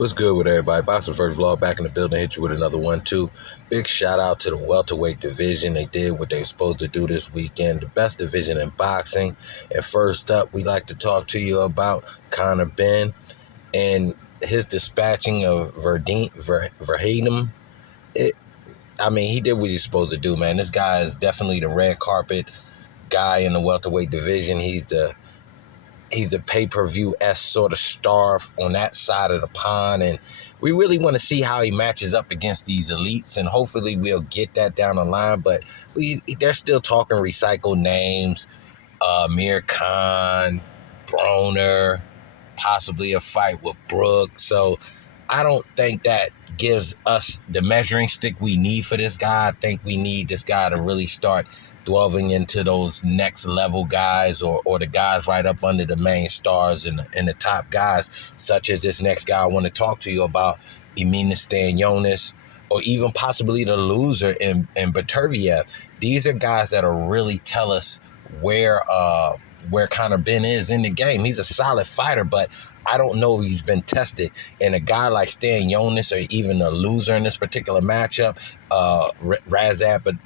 What's good with everybody? Boxing First Vlog back in the building. Hit you with another one, too. Big shout out to the welterweight division. They did what they were supposed to do this weekend. The best division in boxing. And first up, we like to talk to you about Benn and his dispatching of Verhaedem. He did what he's supposed to do, man. This guy is definitely the red carpet guy in the welterweight division. He's the pay-per-view-esque sort of star on that side of the pond, and we really want to see how he matches up against these elites, and hopefully we'll get that down the line. But they're still talking recycled names, Amir Khan, Broner, possibly a fight with Brooks. So I don't think that gives us the measuring stick we need for this guy. I think we need this guy to really start delving into those next level guys or the guys right up under the main stars and the top guys, such as this next guy I want to talk to you about, Stanionis, or even possibly the loser in Beterbiev. These are guys that'll really tell us where Benn is in the game. He's a solid fighter, but I don't know if he's been tested. And a guy like Stanionis, or even a loser in this particular matchup, Razat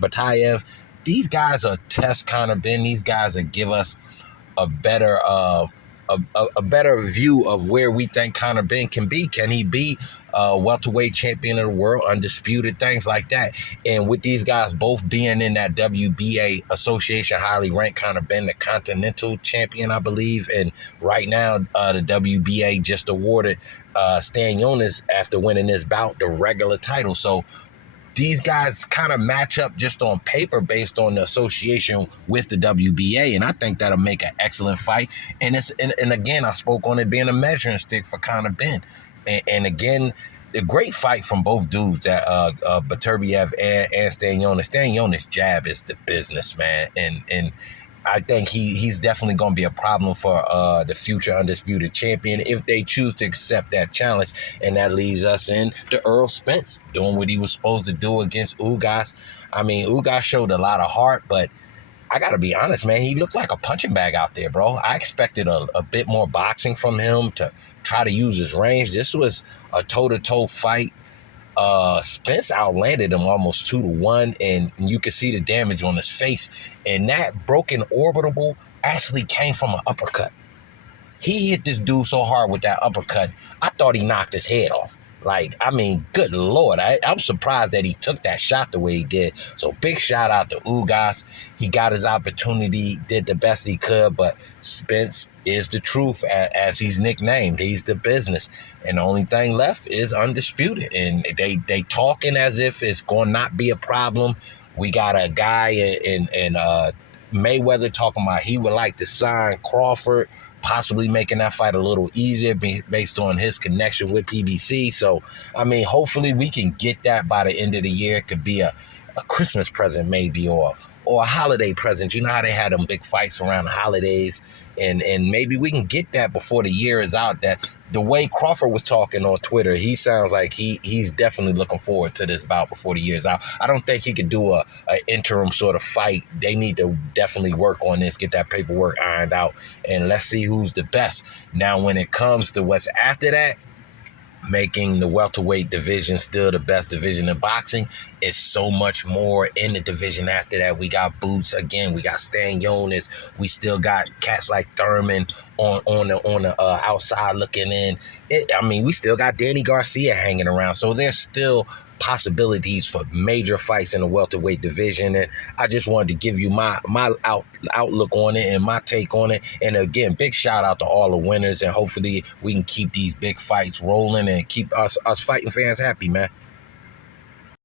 Batayev, these guys are test Benn. These guys will give us a better view of where we think Benn can be. Can he be welterweight champion of the world, undisputed, things like that? And with these guys both being in that WBA association highly ranked, Benn the continental champion, I believe, and right now the WBA just awarded Stanionis, after winning this bout, the regular title. So these guys match up just on paper based on the association with the WBA, and I think that'll make an excellent fight. And again, I spoke on it being a measuring stick for Benn. And again, a great fight from both dudes, that Beterbiev and Stanionis. Stanionis' jab is the business, man, and I think he's definitely going to be a problem for the future undisputed champion if they choose to accept that challenge. And that leads us into Earl Spence doing what he was supposed to do against Ugas. Ugas showed a lot of heart, but I got to be honest, man, he looked like a punching bag out there, bro. I expected a bit more boxing from him, to try to use his range. This was a toe-to-toe fight. Spence outlanded him almost 2-1, and you could see the damage on his face. And that broken orbital actually came from an uppercut. He hit this dude so hard with that uppercut, I thought he knocked his head off. Good Lord, I'm surprised that he took that shot the way he did. So big shout out to Ugas. He got his opportunity, did the best he could, but Spence is the truth, as he's nicknamed. He's the business. And the only thing left is undisputed. And they talking as if it's going to not be a problem. We got a guy in Mayweather talking about he would like to sign Crawford, possibly making that fight a little easier based on his connection with PBC. So, hopefully we can get that by the end of the year. It could be a Christmas present maybe, or a holiday present. You know how they had them big fights around the holidays, and maybe we can get that before the year is out. That the way Crawford was talking on Twitter, he sounds like he's definitely looking forward to this bout before the year is out. I don't think he could do an interim sort of fight. They need to definitely work on this, get that paperwork ironed out, and let's see who's the best. Now, when it comes to what's after that, making the welterweight division still the best division in boxing, it's so much more in the division after that. We got Boots again. We got Stanionis. We still got cats like Thurman on the outside looking in. We still got Danny Garcia hanging around. So there's still possibilities for major fights in the welterweight division, and I just wanted to give you my outlook on it and my take on it. And again, big shout out to all the winners, and hopefully we can keep these big fights rolling and keep us fighting fans happy, man.